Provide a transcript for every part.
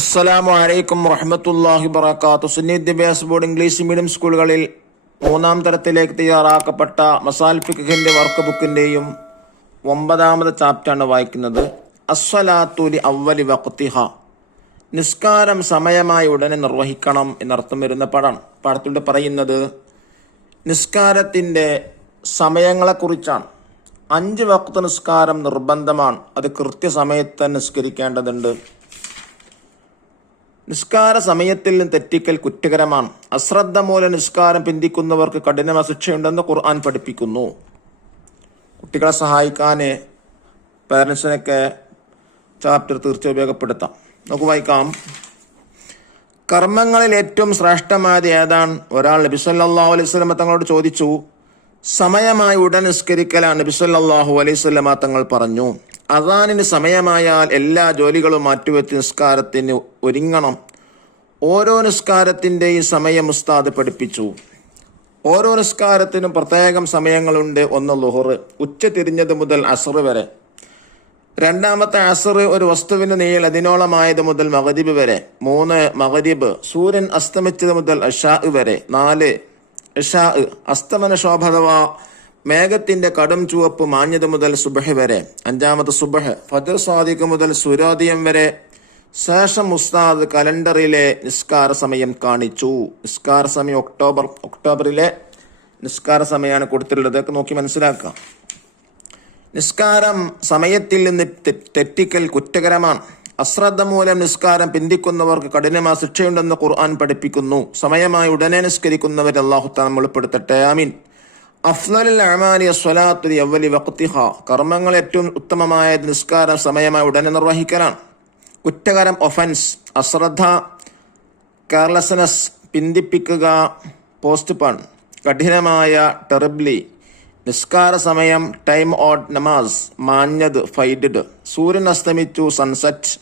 അസ്സലാമു അലൈക്കും വറഹ്മത്തുള്ളാഹി വബറകാതുഹു. സുന്നി വിദ്യാഭ്യാസ ബോർഡ് ഇംഗ്ലീഷ് മീഡിയം സ്കൂളുകളിൽ 3-ാം തരത്തിലേക്ക് തയ്യാറാക്കപ്പെട്ട മസാൽ ഫിഖ്ഹിന്റെ വർക്ക് ബുക്കിന്റെയും 9-ാമത് ചാപ്റ്ററാണ് വായിക്കുന്നത്. അസ്സലാത്തു ലി അവ്വലി വഖ്തിഹ, നിസ്കാരം സമയമായി ഉടനെ നിർവഹിക്കണം എന്നർത്ഥം വരുന്ന പാഠത്തിലൂടെ പറയുന്നത് നിസ്കാരത്തിന്റെ സമയങ്ങളെക്കുറിച്ചാണ്. 5 വഖ്ത് നിസ്കാരം നിർബന്ധമാണ്, അത് കൃത്യസമയത്ത് നിസ്കരിക്കേണ്ടതുണ്ട്. നിസ്കാര സമയത്തിൽ നിന്ന് തെറ്റിക്കൽ കുറ്റകരമാണ്. അശ്രദ്ധ മൂലം നിസ്കാരം പിന്തിക്കുന്നവർക്ക് കഠിനമായ ശിക്ഷയുണ്ടെന്ന് ഖുർആൻ പഠിപ്പിക്കുന്നു. കുട്ടികളെ സഹായിക്കാൻ പേരൻസിനൊക്കെ ചാപ്റ്റർ തീർച്ചയായും ഉപയോഗപ്പെടുത്താം. നമുക്ക് വായിക്കാം. കർമ്മങ്ങളിൽ ഏറ്റവും ശ്രേഷ്ഠമായത് ഏതാണ്? ഒരാൾ നബി സല്ലല്ലാഹു അലൈഹി വസല്ലമ തങ്ങളോട് ചോദിച്ചു. സമയമായി ഉടൻ നിസ്കരിക്കലാണ് നബി സല്ലല്ലാഹു അലൈഹി വസല്ലമ തങ്ങൾ പറഞ്ഞു. അദാനിന് സമയമായാൽ എല്ലാ ജോലികളും മാറ്റിവെച്ച് നിസ്കാരത്തിന് ഒരുങ്ങണം. ഓരോ നിസ്കാരത്തിൻ്റെയും സമയം ഉസ്താദ് പഠിപ്പിച്ചു. ഓരോ നിസ്കാരത്തിനും പ്രത്യേകം സമയങ്ങളുണ്ട്. ഒന്ന് ളുഹർ, ഉച്ച തിരിഞ്ഞത് മുതൽ അസ്ർ വരെ. രണ്ടാമത്തെ അസ്ർ ഒരു വസ്തുവിന് നീൾ അതിനോളമായത് മുതൽ മഗ്രിബ് വരെ. 3 മഗ്രിബ്, സൂര്യൻ അസ്തമിച്ചത് മുതൽ ഇശാ വരെ. 4 ഇശാ, അസ്തമന ശോഭ അഥവാ മേഘത്തിന്റെ കടും ചുവപ്പ് മാഞ്ഞത് മുതൽ സുബഹ് വരെ. 5-മത്തെ സുബഹ്, ഫജ്ർ സ്വാദിഖ് മുതൽ സൂര്യോദയം വരെ. ശേഷം ഉസ്താദ് കലണ്ടറിലെ നിസ്കാര സമയം കാണിച്ചു. നിസ്കാര സമയം ഒക്ടോബറിലെ നിസ്കാര സമയമാണ് കൊടുത്തിട്ടുള്ളത്. അതൊക്കെ നോക്കി മനസ്സിലാക്കാം. നിസ്കാരം സമയത്തിൽ നിന്ന് തെറ്റിക്കൽ കുറ്റകരമാണ്. അശ്രദ്ധ മൂലം നിസ്കാരം പിന്തിക്കുന്നവർക്ക് കഠിനമായ ശിക്ഷയുണ്ടെന്ന് ഖുർആൻ പഠിപ്പിക്കുന്നു. സമയമായി ഉടനെ നിസ്കരിക്കുന്നവർ അല്ലാഹു തആല നമ്മൾ ഉൾപ്പെടുത്തട്ടെ. ആമീൻ. അഫ്ളലുൽ അഅമാലി അസ്സലാത്തു ലി അവ്വലി വഖ്തിഹ, കർമ്മങ്ങൾ ഏറ്റവും ഉത്തമമായ നിസ്കാരം സമയമായി ഉടനെ നിർവഹിക്കലാണ്. കുറ്റകരം ഒഫൻസ്, അശ്രദ്ധ, കെയർലെസ്നെസ്, പിന്തിപ്പിക്കുക, പോസ്റ്റ്പോൺ. കഠിനമായ ടെറിബ്ലി, നിസ്കാര സമയം ടൈം ഓഡ് നമാസ്, മാഞ്ഞത് ഫൈഡഡ്. സൂര്യൻ അസ്തമിച്ചു, സൺസെറ്റ്.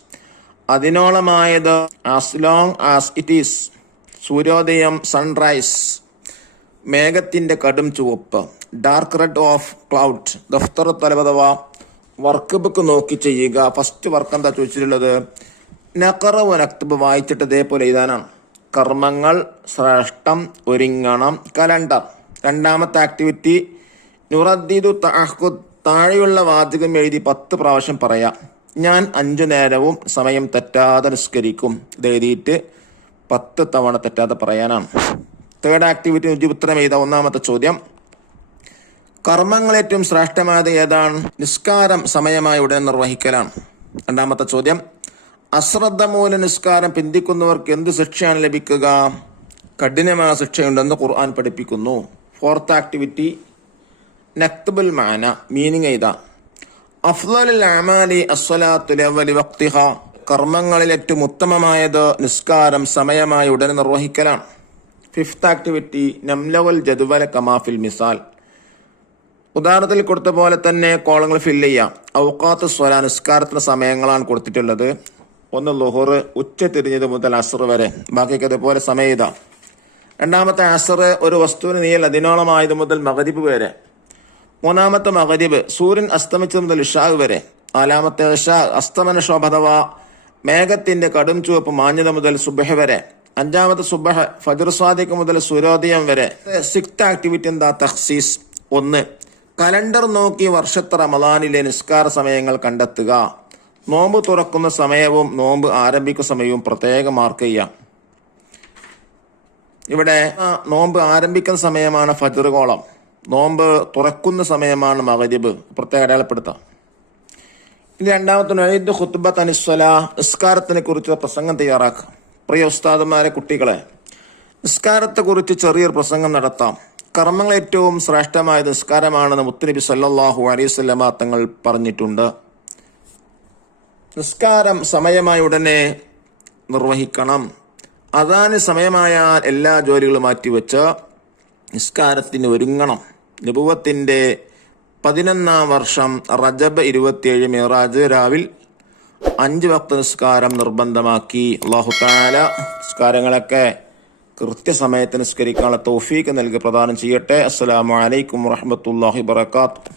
അതിനോളമായത് as long as it is, സൂര്യോദയം സൺറൈസ്. മേഘത്തിന്റെ കടും ചുവപ്പ്, ഡാർക്ക് റെഡ് ഓഫ് ക്ലൗഡ്. ദഫ്തർ തലബ് അഥവാ വർക്ക് ബുക്ക് നോക്കി ചെയ്യുക. ഫസ്റ്റ് വർക്ക് എന്താ ചോദിച്ചിട്ടുള്ളത്? നഖറ നക്തബ്, വായിച്ചിട്ട് ഇതേപോലെ എഴുതാനാണ്. കർമ്മങ്ങൾ ശ്രേഷ്ഠം, ഒരുങ്ങണം, കലണ്ടർ. രണ്ടാമത്തെ ആക്ടിവിറ്റി നുറദ്ദീദു തഅഹ്ഖുദ്, താഴെയുള്ള വാചകം എഴുതി 10 പ്രാവശ്യം പറയാം. ഞാൻ 5 നേരവും സമയം തെറ്റാതെ നിസ്കരിക്കും. ഇത് എഴുതിയിട്ട് 10 തവണ തെറ്റാതെ പറയാനാണ്. തേർഡ് ആക്ടിവിറ്റി ഉത്തരം എഴുതാം. 1-മത്തെ ചോദ്യം, കർമ്മങ്ങൾ ഏറ്റവും ശ്രേഷ്ഠമായത് ഏതാണ്? നിസ്കാരം സമയമായി ഉടൻ നിർവഹിക്കലാണ്. 2-മത്തെ ചോദ്യം, അശ്രദ്ധ മൂലം നിസ്കാരം പിന്തിക്കുന്നവർക്ക് എന്ത് ശിക്ഷയാണ് ലഭിക്കുക? കഠിനമായ ശിക്ഷയുണ്ടെന്ന് ഖുർആൻ പഠിപ്പിക്കുന്നു. 4th ആക്ടിവിറ്റി നക്തബുൽ മാന, മീനിങ് എഴുതാം. അഫ്ളലുൽ അഅമാലി അസ്സലാത്തു ലി അവ്വലി വഖ്തിഹ, കർമ്മങ്ങളിൽ ഏറ്റവും ഉത്തമമായത് നിസ്കാരം സമയമായി ഉടനെ നിർവഹിക്കലാണ്. 5th ആക്ടിവിറ്റി നംലവൽ ജദ്വല കമാഫിൽ മിസാൽ, ഉദാഹരണത്തിൽ കൊടുത്ത പോലെ തന്നെ കോളങ്ങൾ ഫില്ല് ചെയ്യാം. ഔഖാത്ത് സ്വലാ, നിസ്കാരത്തിന്റെ സമയങ്ങളാണ് കൊടുത്തിട്ടുള്ളത്. 1 ളുഹർ, ഉച്ച തിരിഞ്ഞത് മുതൽ അസ്ർ വരെ. ബാക്കിയൊക്കെ അതുപോലെ സമയം എഴുതാം. 2-മത്തെ അസ്ർ ഒരു വസ്തുവിന് നീൾ അതിനോളമായത് മുതൽ മഗ്രിബ് വരെ. 3-മത്തെ മഗ്രിബ്, സൂര്യൻ അസ്തമിച്ചത് മുതൽ ഇശാ വരെ. 4-മത്തെ ഇശാ, അസ്തമന ശോഭ അഥവാ മേഘത്തിന്റെ കടും ചുവപ്പ് മാഞ്ഞത് മുതൽ സുബഹ് വരെ. 5-മത്തെ സുബഹ്, ഫജ്ർ സ്വാദിഖ് മുതൽ സൂര്യോദയം വരെ. 6th ആക്ടിവിറ്റി എന്താ? തഖ്സീസ്. 1 കലണ്ടർ നോക്കി വർഷത്തെ റമദാനിലെ നിസ്കാര സമയങ്ങൾ കണ്ടെത്തുക. നോമ്പ് തുറക്കുന്ന സമയവും നോമ്പ് ആരംഭിക്കുന്ന സമയവും പ്രത്യേകം മാർക്ക് ചെയ്യാം. ഇവിടെ നോമ്പ് ആരംഭിക്കുന്ന സമയമാണ് ഫജ്ർ കോളം, നോമ്പ് തുറക്കുന്ന സമയമാണ് മഗ്രിബ്, പ്രത്യേകം അടയാളപ്പെടുത്താം. ഇനി 2-മത്തെ നഈദ് ഖുത്ബത്ത് അനിസ്സലാ, നിസ്കാരത്തിനെ കുറിച്ച് പ്രസംഗം തയ്യാറാക്കുക. പ്രിയ ഉസ്താദുമാരെ, കുട്ടികളെ, നിസ്കാരത്തെ കുറിച്ച് ചെറിയൊരു പ്രസംഗം നടത്താം. കർമ്മങ്ങൾ ഏറ്റവും ശ്രേഷ്ഠമായ നിസ്കാരമാണെന്ന് മുത്തുനബി സല്ലല്ലാഹു അലൈഹി വസല്ലമ തങ്ങൾ പറഞ്ഞിട്ടുണ്ട്. നിസ്കാരം സമയമായി ഉടനെ നിർവഹിക്കണം. അദാന് സമയമായാൽ എല്ലാ ജോലികളും മാറ്റിവെച്ച് നിസ്കാരത്തിന് ഒരുങ്ങണം. നബുവത്തിന്റെ 11-ാം വർഷം റജബ് 27 മിറാജ് രാവിൽ 5 വഖ്ത് നിസ്കാരം നിർബന്ധമാക്കി. അല്ലാഹു തആല നിസ്കാരങ്ങളൊക്കെ കൃത്യസമയത്ത് നിസ്കരിക്കാനുള്ള തൗഫീഖ് നൽകി പ്രദാനം ചെയ്യട്ടെ. അസ്സലാമു അലൈക്കും വറഹ്മത്തുള്ളാഹി വബറകാതുഹു.